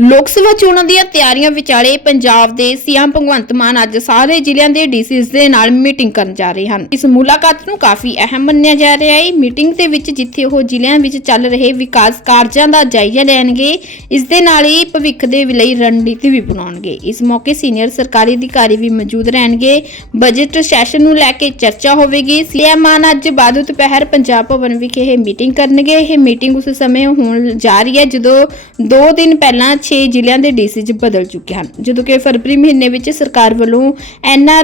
ਲੋਕ ਸਭਾ ਚੋਣਾਂ ਦੀਆਂ ਤਿਆਰੀਆਂ ਵਿਚਾਲੇ ਪੰਜਾਬ ਦੇ ਸੀਐਮ ਭਗਵੰਤ ਮਾਨ ਅੱਜ ਸਾਰੇ ਜ਼ਿਲ੍ਹਿਆਂ ਦੇ ਡੀਸੀਸ ਦੇ ਨਾਲ ਮੀਟਿੰਗ ਕਰਨ ਜਾ ਰਹੇ ਹਨ। ਇਸ ਮੁਲਾਕਾਤ ਨੂੰ ਕਾਫੀ ਅਹਿਮ ਮੰਨਿਆ ਜਾ ਰਿਹਾ ਹੈ। ਮੀਟਿੰਗ ਦੇ ਵਿੱਚ ਜਿੱਥੇ ਉਹ ਜ਼ਿਲ੍ਹਿਆਂ ਵਿੱਚ ਚੱਲ ਰਹੇ ਵਿਕਾਸ ਕਾਰਜਾਂ ਦਾ ਜਾਇਜ਼ਾ ਲੈਣਗੇ, ਇਸ ਦੇ ਨਾਲ ਹੀ ਭਵਿੱਖ ਦੇ ਲਈ ਰਣਨੀਤੀ ਵੀ ਬਣਾਉਣਗੇ। ਇਸ ਮੌਕੇ ਸੀਨੀਅਰ ਸਰਕਾਰੀ ਅਧਿਕਾਰੀ ਵੀ ਮੌਜੂਦ ਰਹਿਣਗੇ। ਬਜਟ ਸੈਸ਼ਨ ਨੂੰ ਲੈ ਕੇ ਚਰਚਾ ਹੋਵੇਗੀ। ਸੀਐਮ ਮਾਨ ਅੱਜ ਬਾਅਦ ਦੁਪਹਿਰ ਪੰਜਾਬ ਭਵਨ ਵਿਖੇ ਇਹ ਮੀਟਿੰਗ ਕਰਨਗੇ। ਇਹ ਮੀਟਿੰਗ ਉਸ ਸਮੇਂ ਹੋਣ ਜਾ ਰਹੀ ਹੈ ਜਦੋਂ 2 ਦਿਨ ਪਹਿਲਾਂ 6 ਜ਼ਿਲ੍ਹਿਆਂ ਦੇ ਡੀਸੀ ਚ ਬਦਲ ਚੁੱਕੇ ਹਨ। ਜਦੋਂ ਕਿ ਫਰਵਰੀ ਮਹੀਨੇ ਵਿੱਚ ਸਰਕਾਰ ਵੱਲੋਂ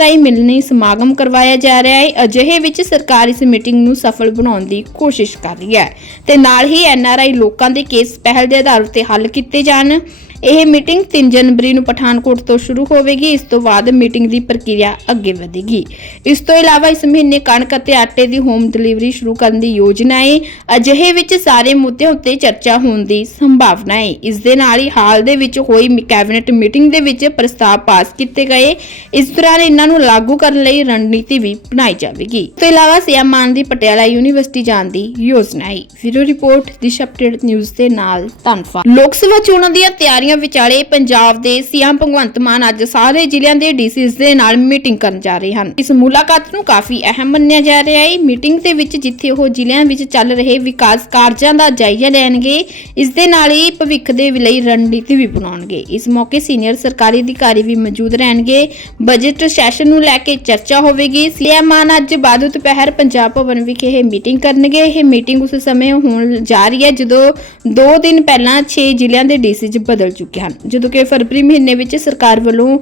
ਆਈ ਮਿਲਣੀ ਸਮਾਗਮ ਕਰਵਾਇਆ ਜਾ ਰਿਹਾ ਹੈ, ਅਜਿਹੇ ਵਿੱਚ ਸਰਕਾਰ ਇਸ ਮੀਟਿੰਗ ਨੂੰ ਸਫਲ ਬਣਾਉਣ ਦੀ ਕੋਸ਼ਿਸ਼ ਕਰ ਰਹੀ ਹੈ ਤੇ ਨਾਲ ਹੀ ਐਨ ਆਰ ਆਈ ਲੋਕਾਂ ਦੇ ਕੇਸ ਪਹਿਲ ਦੇ ਆਧਾਰ ਉੱਤੇ ਹੱਲ ਕੀਤੇ ਜਾਣ। ਇਹ ਮੀਟਿੰਗ 3 ਜਨਵਰੀ ਨੂੰ ਪਠਾਨਕੋਟ ਤੋਂ ਸ਼ੁਰੂ ਹੋਵੇਗੀ। ਇਸ ਤੋਂ ਬਾਅਦ ਮੀਟਿੰਗ ਦੀ ਪ੍ਰਕਿਰਿਆ ਅੱਗੇ ਵਧੇਗੀ। ਇਸ ਤੋਂ ਇਲਾਵਾ ਇਸ ਮਹੀਨੇ ਕਣਕ ਅਤੇ ਆਟੇ ਦੀ ਹੋਮ ਡਿਲੀਵਰੀ ਸ਼ੁਰੂ ਕਰਨ ਦੀ ਯੋਜਨਾ ਹੈ ਅਜਿਹੇ ਵਿੱਚ ਸਾਰੇ ਮੁੱਦਿਆਂ ਉੱਤੇ ਚਰਚਾ ਹੋਣ ਦੀ ਸੰਭਾਵਨਾ ਹੈ ਇਸ ਦੇ ਨਾਲ ਹੀ ਹਾਲ ਦੇ ਵਿੱਚ ਹੋਈ ਕੈਬਨਿਟ ਮੀਟਿੰਗ ਦੇ ਵਿੱਚ ਪ੍ਰਸਤਾਵ ਪਾਸ ਕੀਤੇ ਗਏ। ਇਸ ਦੌਰਾਨ ਇਹਨਾਂ ਨੂੰ ਲਾਗੂ ਕਰਨ ਲਈ ਰਣਨੀਤੀ ਵੀ ਬਣਾਈ ਜਾਵੇਗੀ। ਇਸ ਤੋਂ ਇਲਾਵਾ ਸੀਐਮ ਮਾਨ ਦੀ ਪਟਿਆਲਾ ਯੂਨੀਵਰਸਿਟੀ ਜਾਣ ਦੀ ਯੋਜਨਾ ਹੈ video report, dish update news ਦੇ ਨਾਲ ਧੰਨਵਾਦ। ਲੋਕ ਸਭਾ ਚੋਣਾਂ ਦੀਆਂ ਤਿਆਰੀਆਂ ਵਿਚਾਲੇ ਪੰਜਾਬ ਦੇ ਸੀਐਮ ਭਗਵੰਤ ਮਾਨ ਅੱਜ ਸਾਰੇ ਜ਼ਿਲ੍ਹਿਆਂ ਦੇ ਡੀਸੀਸ ਦੇ ਨਾਲ ਮੀਟਿੰਗ ਕਰਨ ਜਾ ਰਹੇ ਹਨ। ਇਸ ਮੁਲਾਕਾਤ ਨੂੰ ਕਾਫੀ ਅਹਿਮ ਮੰਨਿਆ ਜਾ ਰਿਹਾ ਹੈ। ਮੀਟਿੰਗ ਦੇ ਵਿੱਚ ਜਿੱਥੇ ਉਹ ਜ਼ਿਲ੍ਹਿਆਂ ਵਿੱਚ ਚੱਲ ਰਹੇ ਵਿਕਾਸ ਕਾਰਜਾਂ ਦਾ ਜਾਇਜ਼ਾ ਲੈਣਗੇ, ਇਸ ਦੇ ਨਾਲ ਹੀ ਭਵਿੱਖ ਦੇ ਲਈ ਰਣਨੀਤੀ ਵੀ ਬਣਾਉਣਗੇ। ਇਸ ਮੌਕੇ ਸੀਨੀਅਰ ਸਰਕਾਰੀ ਅਧਿਕਾਰੀ ਵੀ ਮੌਜੂਦ ਰਹਿਣਗੇ। ਬਜਟ ਸੈਸ਼ਨ ਨੂੰ ਲੈ ਕੇ ਚਰਚਾ ਹੋਵੇਗੀ। ਸੀਐਮ ਮਾਨ ਅੱਜ ਬਾਅਦ ਦੁਪਹਿਰ ਪੰਜਾਬ ਭਵਨ ਵਿਖੇ ਇਹ ਮੀਟਿੰਗ ਕਰਨਗੇ। ਇਹ ਮੀਟਿੰਗ ਉਸ ਸਮੇਂ ਹੋਣ ਜਾ ਰਹੀ ਹੈ ਜਦੋਂ 2 ਦਿਨ ਪਹਿਲਾਂ 6 ਜ਼ਿਲ੍ਹਿਆਂ ਦੇ ਡੀਸੀਜ ਚ ਬਦਲ ਚੁੱਕੇ ਹਨ। ਜਦੋਂ ਕਿ ਫਰਵਰੀ ਮਹੀਨੇ ਵਿੱਚ ਸਰਕਾਰ ਵੱਲੋਂ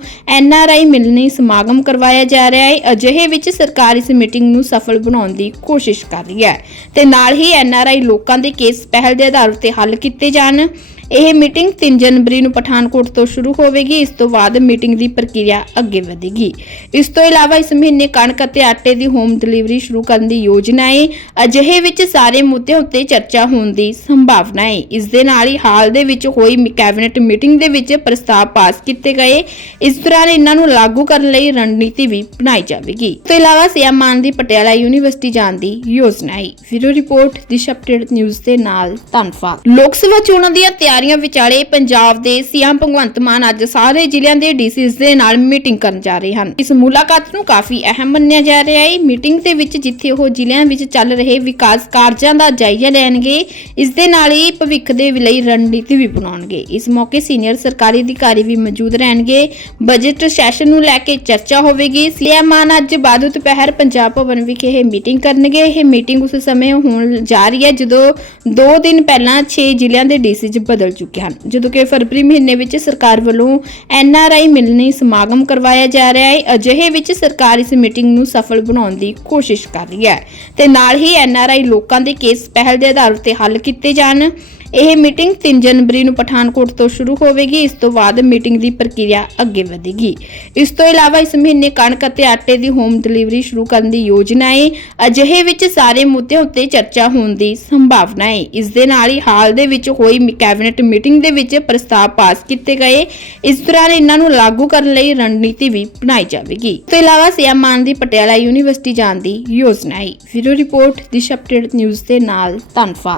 ਆਈ ਮਿਲਣੀ ਸਮਾਗਮ ਕਰਵਾਇਆ ਜਾ ਰਿਹਾ ਹੈ, ਅਜਿਹੇ ਵਿੱਚ ਸਰਕਾਰ ਇਸ ਮੀਟਿੰਗ ਨੂੰ ਸਫਲ ਬਣਾਉਣ ਦੀ ਕੋਸ਼ਿਸ਼ ਕਰ ਰਹੀ ਹੈ ਤੇ ਨਾਲ ਹੀ ਐਨ ਆਰ ਆਈ ਲੋਕਾਂ ਦੇ ਕੇਸ ਪਹਿਲ ਦੇ ਆਧਾਰ ਉੱਤੇ ਹੱਲ ਕੀਤੇ ਜਾਣ। ਇਹ ਮੀਟਿੰਗ 3 ਜਨਵਰੀ ਨੂੰ ਪਠਾਨਕੋਟ ਤੋਂ ਸ਼ੁਰੂ ਹੋਵੇਗੀ। ਇਸ ਤੋਂ ਬਾਅਦ ਮੀਟਿੰਗ ਦੀ ਪ੍ਰਕਿਰਿਆ ਅੱਗੇ ਵਧੇਗੀ। ਇਸ ਤੋਂ ਇਲਾਵਾ ਇਸ ਮਹੀਨੇ ਕਣਕ ਅਤੇ ਆਟੇ ਦੀ ਹੋਮ ਡਿਲੀਵਰੀ ਸ਼ੁਰੂ ਕਰਨ ਦੀ ਯੋਜਨਾ ਹੈ ਅਜਿਹੇ ਵਿੱਚ ਸਾਰੇ ਮੁੱਦਿਆਂ ਉੱਤੇ ਚਰਚਾ ਹੋਣ ਦੀ ਸੰਭਾਵਨਾ ਹੈ ਇਸ ਦੇ ਨਾਲ ਹੀ ਹਾਲ ਦੇ ਵਿੱਚ ਹੋਈ ਕੈਬਨਿਟ ਮੀਟਿੰਗ ਦੇ ਵਿੱਚ ਪ੍ਰਸਤਾਵ ਪਾਸ ਕੀਤੇ ਗਏ। ਇਸ ਦੌਰਾਨ ਇਹਨਾਂ ਨੂੰ ਲਾਗੂ ਕਰਨ ਲਈ ਰਣਨੀਤੀ ਵੀ ਬਣਾਈ ਜਾਵੇਗੀ। ਇਸ ਤੋਂ ਇਲਾਵਾ ਸੀਐਮ ਮਾਨ ਦੀ ਪਟਿਆਲਾ ਯੂਨੀਵਰਸਿਟੀ ਜਾਣ ਦੀ ਯੋਜਨਾ ਹੈ video report, dish update news ਦੇ ਨਾਲ ਧੰਨਵਾਦ। ਲੋਕ ਸਭਾ ਚੋਣਾਂ ਦੀਆਂ ਤਿਆਰੀਆਂ ਵਿਚਾਲੇ ਪੰਜਾਬ ਦੇ ਸੀਐਮ ਭਗਵੰਤ ਮਾਨ ਅੱਜ ਸਾਰੇ ਜ਼ਿਲ੍ਹਿਆਂ ਦੇ ਡੀਸੀਸ ਦੇ ਨਾਲ ਮੀਟਿੰਗ ਕਰਨ ਜਾ ਰਹੇ ਹਨ। ਇਸ ਮੁਲਾਕਾਤ ਨੂੰ ਕਾਫੀ ਅਹਿਮ ਮੰਨਿਆ ਜਾ ਰਿਹਾ ਹੈ। ਮੀਟਿੰਗ ਦੇ ਵਿੱਚ ਜਿੱਥੇ ਉਹ ਜ਼ਿਲ੍ਹਿਆਂ ਵਿੱਚ ਚੱਲ ਰਹੇ ਵਿਕਾਸ ਕਾਰਜਾਂ ਦਾ ਜਾਇਜ਼ਾ ਲੈਣਗੇ, ਇਸ ਦੇ ਨਾਲ ਹੀ ਭਵਿੱਖ ਦੇ ਲਈ ਰਣਨੀਤੀ ਵੀ ਬਣਾਉਣਗੇ। ਇਸ ਮੌਕੇ ਸੀਨੀਅਰ ਸਰਕਾਰੀ ਅਧਿਕਾਰੀ ਵੀ ਮੌਜੂਦ ਰਹਿਣਗੇ। ਬਜਟ ਸੈਸ਼ਨ ਨੂੰ ਲੈ ਕੇ ਚਰਚਾ ਹੋਵੇਗੀ। ਸੀਐਮ ਮਾਨ ਅੱਜ ਬਾਅਦ ਦੁਪਹਿਰ ਪੰਜਾਬ ਭਵਨ ਵਿਖੇ ਇਹ ਮੀਟਿੰਗ ਕਰਨਗੇ। ਇਹ ਮੀਟਿੰਗ ਉਸ ਸਮੇਂ ਹੋਣ ਜਾ ਰਹੀ ਹੈ ਜਦੋਂ 2 ਦਿਨ ਪਹਿਲਾਂ 6 ਜ਼ਿਲ੍ਹਿਆਂ ਦੇ ਡੀਸੀਜ ਬਦਲ ਬਦਲ ਚੁੱਕੇ ਹਨ। ਜਦੋਂ ਕਿ ਫਰਵਰੀ ਮਹੀਨੇ ਵਿੱਚ ਸਰਕਾਰ ਵੱਲੋਂ ਆਈ ਮਿਲਣੀ ਸਮਾਗਮ ਕਰਵਾਇਆ ਜਾ ਰਿਹਾ ਹੈ, ਅਜਿਹੇ ਵਿੱਚ ਸਰਕਾਰ ਇਸ ਮੀਟਿੰਗ ਨੂੰ ਸਫਲ ਬਣਾਉਣ ਦੀ ਕੋਸ਼ਿਸ਼ ਕਰ ਰਹੀ ਹੈ ਤੇ ਨਾਲ ਹੀ ਐਨ ਆਰ ਆਈ ਲੋਕਾਂ ਦੇ ਕੇਸ ਪਹਿਲ ਦੇ ਆਧਾਰ ਉੱਤੇ ਹੱਲ ਕੀਤੇ ਜਾਣ। ਇਹ ਮੀਟਿੰਗ 3 ਜਨਵਰੀ ਨੂੰ ਪਠਾਨਕੋਟ ਤੋਂ ਸ਼ੁਰੂ ਹੋਵੇਗੀ। ਇਸ ਤੋਂ ਬਾਅਦ ਮੀਟਿੰਗ ਦੀ ਪ੍ਰਕਿਰਿਆ ਅੱਗੇ ਵਧੇਗੀ। ਇਸ ਤੋਂ ਇਲਾਵਾ ਇਸ ਮਹੀਨੇ ਕਣਕ ਅਤੇ ਆਟੇ ਦੀ ਹੋਮ ਡਿਲੀਵਰੀ ਸ਼ੁਰੂ ਕਰਨ ਦੀ ਯੋਜਨਾ ਹੈ ਅਜਿਹੇ ਵਿੱਚ ਸਾਰੇ ਮੁੱਦਿਆਂ ਉੱਤੇ ਚਰਚਾ ਹੋਣ ਦੀ ਸੰਭਾਵਨਾ ਹੈ ਇਸ ਦੇ ਨਾਲ ਹੀ ਹਾਲ ਦੇ ਵਿੱਚ ਹੋਈ ਕੈਬਨਿਟ ਮੀਟਿੰਗ ਦੇ ਵਿੱਚ ਪ੍ਰਸਤਾਵ ਪਾਸ ਕੀਤੇ ਗਏ। ਇਸ ਦੌਰਾਨ ਇਹਨਾਂ ਨੂੰ ਲਾਗੂ ਕਰਨ ਲਈ ਰਣਨੀਤੀ ਵੀ ਬਣਾਈ ਜਾਵੇਗੀ। ਇਸ ਤੋਂ ਇਲਾਵਾ ਸੀਐਮ ਮਾਨ ਦੀ ਪਟਿਆਲਾ ਯੂਨੀਵਰਸਿਟੀ ਜਾਣ ਦੀ ਯੋਜਨਾ ਹੈ video report, dish update news ਦੇ ਨਾਲ ਧੰਨਵਾਦ।